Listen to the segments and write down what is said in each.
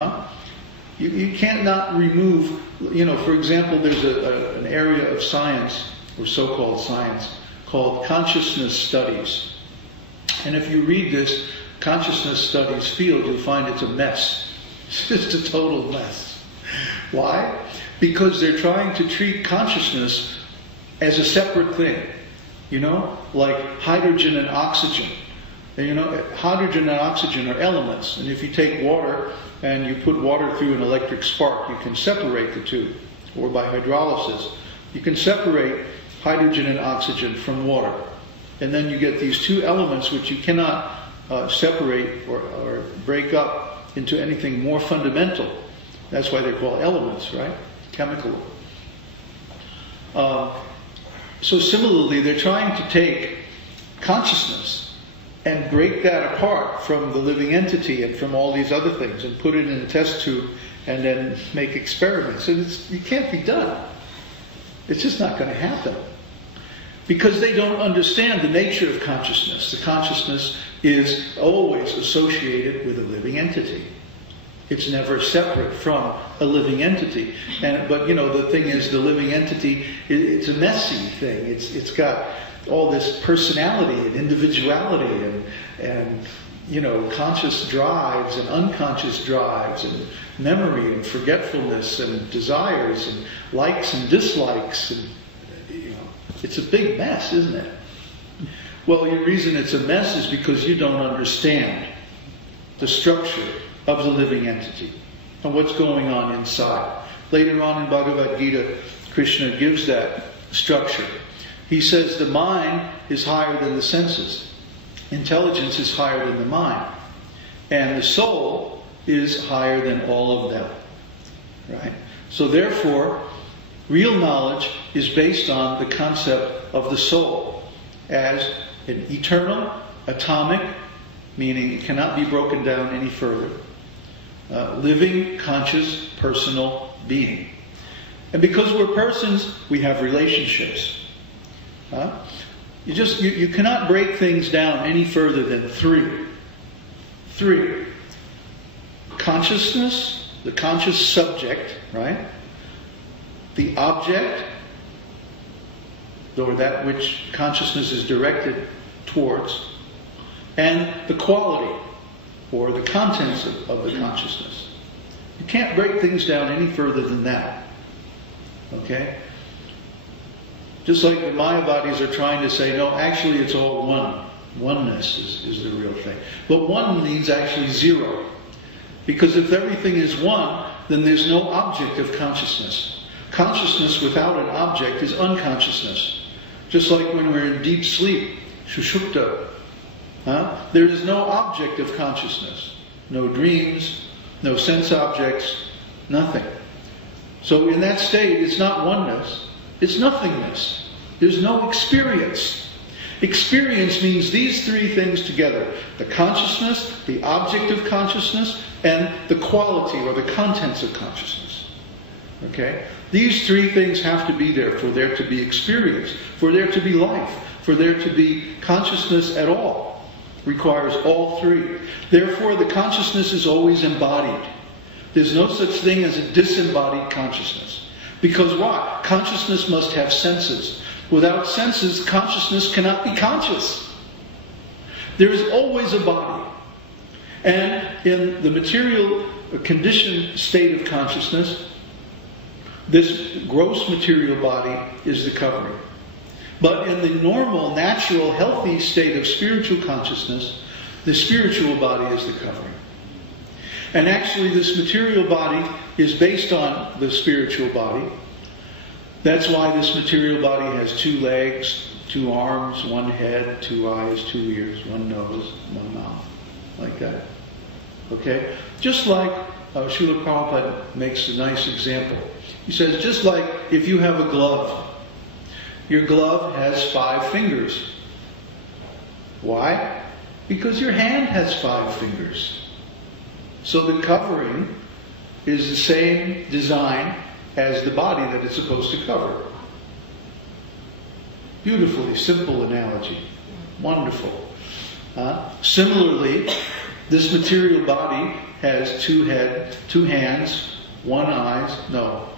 You can't not remove, for example, there's an area of science, or so-called science, called consciousness studies. And if you read this consciousness studies field, you'll find it's a mess. It's just a total mess. Why? Because they're trying to treat consciousness as a separate thing. Like hydrogen and oxygen. Hydrogen and oxygen are elements. And if you take water and you put water through an electric spark, you can separate the two. Or by hydrolysis, you can separate hydrogen and oxygen from water. And then you get these two elements which you cannot separate or break up into anything more fundamental. That's why they're called elements, right? Chemical. So similarly, they're trying to take consciousness and break that apart from the living entity and from all these other things and put it in a test tube and then make experiments. And it can't be done. It's just not going to happen. Because they don't understand the nature of consciousness. The consciousness is always associated with a living entity. It's never separate from a living entity. But the thing is, the living entity, it's a messy thing. It's got all this personality and individuality and conscious drives and unconscious drives and memory and forgetfulness and desires and likes and dislikes. And it's a big mess, isn't it? Well, the reason it's a mess is because you don't understand the structure of the living entity and what's going on inside. Later on in Bhagavad-gītā, Kṛṣṇa gives that structure. He says the mind is higher than the senses. Intelligence is higher than the mind. And the soul is higher than all of them. Right? So therefore, real knowledge is based on the concept of the soul as an eternal, atomic, meaning it cannot be broken down any further, living, conscious, personal being. And because we're persons, we have relationships. You cannot break things down any further than three. Three. Consciousness, the conscious subject, right? The object, or that which consciousness is directed towards, and the quality, or the contents of the consciousness. You can't break things down any further than that. Okay? Just like the Mayavadis are trying to say, no, actually it's all one. Oneness is the real thing. But one means actually zero. Because if everything is one, then there's no object of consciousness. Consciousness without an object is unconsciousness. Just like when we're in deep sleep, sushupta. There is no object of consciousness. No dreams, no sense objects, nothing. So in that state, it's not oneness, it's nothingness. There's no experience. Experience means these three things together. The consciousness, the object of consciousness, and the quality or the contents of consciousness. Okay? These three things have to be there for there to be experience, for there to be life, for there to be consciousness at all. Requires all three. Therefore, the consciousness is always embodied. There's no such thing as a disembodied consciousness. Because why? Consciousness must have senses. Without senses, consciousness cannot be conscious. There is always a body. And in the material conditioned state of consciousness, this gross material body is the covering. But in the normal, natural, healthy state of spiritual consciousness, the spiritual body is the covering. And actually this material body is based on the spiritual body. That's why this material body has 2 legs, 2 arms, 1 head, 2 eyes, 2 ears, 1 nose, 1 mouth. Like that. Okay? Just like Srila Prabhupada makes a nice example. He says, just like if you have a glove, your glove has 5 fingers. Why? Because your hand has 5 fingers. So the covering is the same design as the body that it's supposed to cover. Beautifully simple analogy. Wonderful. Similarly, This material body has two hands, one eye. No.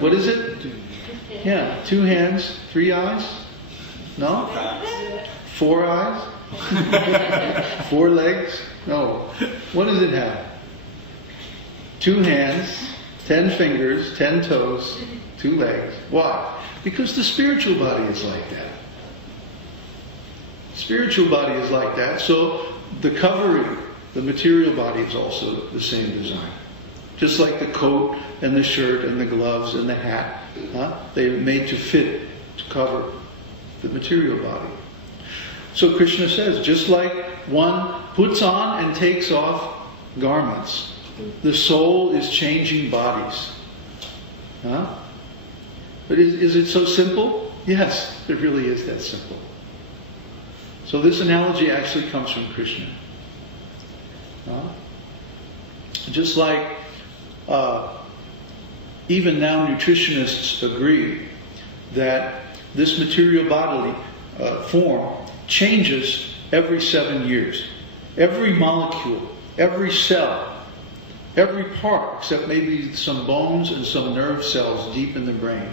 What is it? Yeah, 2 hands, 3 eyes? No? 4 eyes? 4 legs? No. What does it have? 2 hands, 10 fingers, 10 toes, 2 legs. Why? Because the spiritual body is like that. Spiritual body is like that, so the covering, the material body is also the same design. Just like the coat and the shirt and the gloves and the hat, they're made to fit, to cover the material body. So Kṛṣṇa says, just like one puts on and takes off garments, the soul is changing bodies. But is it so simple? Yes, it really is that simple. So this analogy actually comes from Kṛṣṇa. Just like even now nutritionists agree that this material bodily form changes every 7 years. Every molecule, every cell, every part, except maybe some bones and some nerve cells deep in the brain,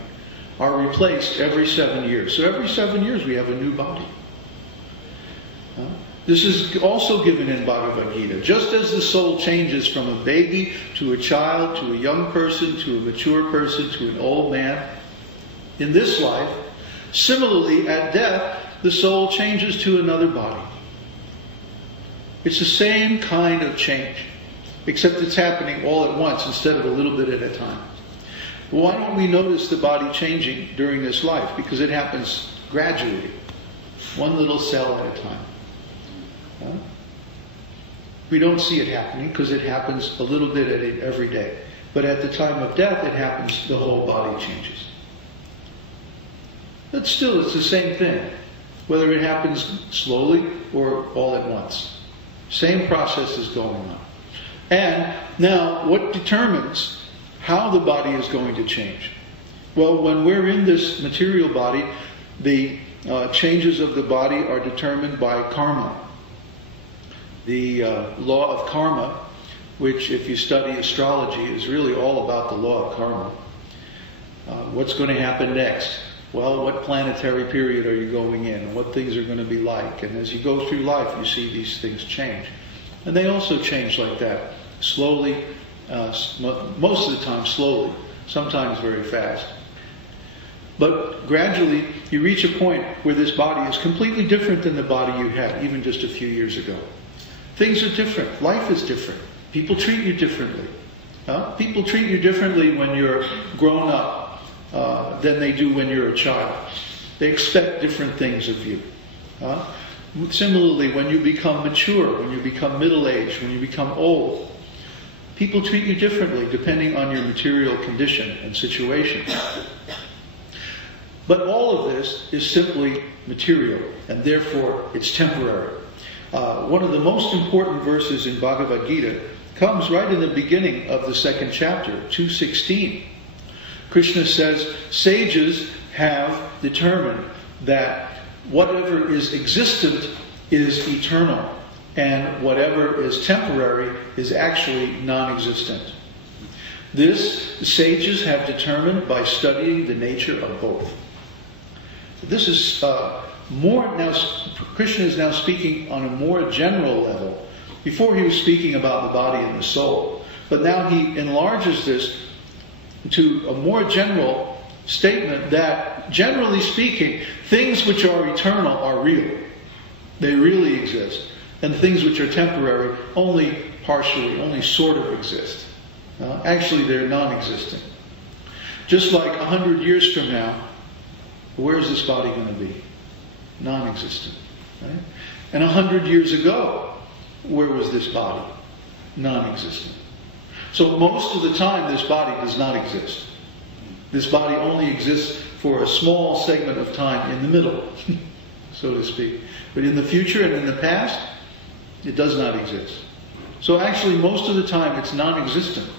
are replaced every 7 years. So every 7 years we have a new body. This is also given in Bhagavad-gītā. Just as the soul changes from a baby to a child, to a young person, to a mature person, to an old man, in this life, similarly at death, the soul changes to another body. It's the same kind of change, except it's happening all at once instead of a little bit at a time. Why don't we notice the body changing during this life? Because it happens gradually, one little cell at a time. We don't see it happening because it happens a little bit every day. But at the time of death, it happens, the whole body changes. But still, it's the same thing, whether it happens slowly or all at once. Same process is going on. And now, what determines how the body is going to change? Well, when we're in this material body, the changes of the body are determined by karma. The law of karma, which if you study astrology is really all about the law of karma. What's going to happen next? Well, what planetary period are you going in? And what things are going to be like? And as you go through life, you see these things change. And they also change like that. Slowly, most of the time slowly, sometimes very fast. But gradually, you reach a point where this body is completely different than the body you had even just a few years ago. Things are different. Life is different. People treat you differently. People treat you differently when you're grown up than they do when you're a child. They expect different things of you. Similarly, when you become mature, when you become middle-aged, when you become old, people treat you differently depending on your material condition and situation. But all of this is simply material, and therefore it's temporary. One of the most important verses in Bhagavad-gītā comes right in the beginning of the 2nd chapter, 2:16. Kṛṣṇa says, sages have determined that whatever is existent is eternal, and whatever is temporary is actually non-existent. This, the sages have determined by studying the nature of both. This is more now. Kṛṣṇa is now speaking on a more general level. Before he was speaking about the body and the soul, but now he enlarges this to a more general statement that, generally speaking, things which are eternal are real. They really exist. And things which are temporary only partially, only sort of exist. Actually, they're non-existent. Just like 100 years from now, where's this body going to be? Non-existent. Right? And 100 years ago, where was this body? Non-existent. So most of the time, this body does not exist. This body only exists for a small segment of time in the middle, so to speak. But in the future and in the past, it does not exist. So actually, most of the time, it's non-existent.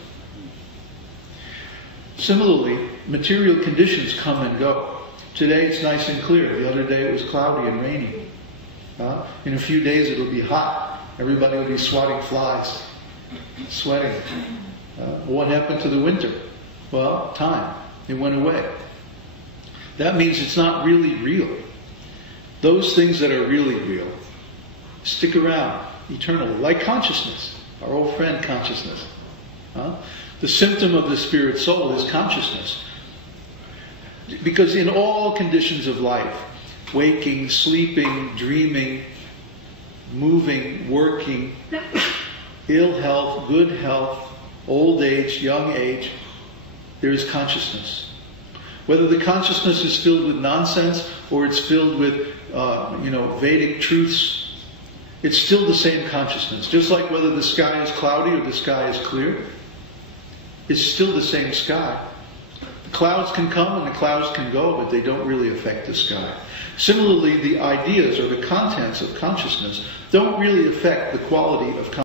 Similarly, material conditions come and go. Today it's nice and clear. The other day it was cloudy and rainy. In a few days it'll be hot. Everybody will be swatting flies, sweating. What happened to the winter? Well, time. It went away. That means it's not really real. Those things that are really real stick around eternally, like consciousness, our old friend consciousness. The symptom of the spirit soul is consciousness. Because in all conditions of life, waking, sleeping, dreaming, moving, working, ill health, good health, old age, young age, there is consciousness. Whether the consciousness is filled with nonsense or it's filled with, Vedic truths, it's still the same consciousness. Just like whether the sky is cloudy or the sky is clear, it's still the same sky. The clouds can come and the clouds can go, but they don't really affect the sky. Similarly, the ideas or the contents of consciousness don't really affect the quality of consciousness.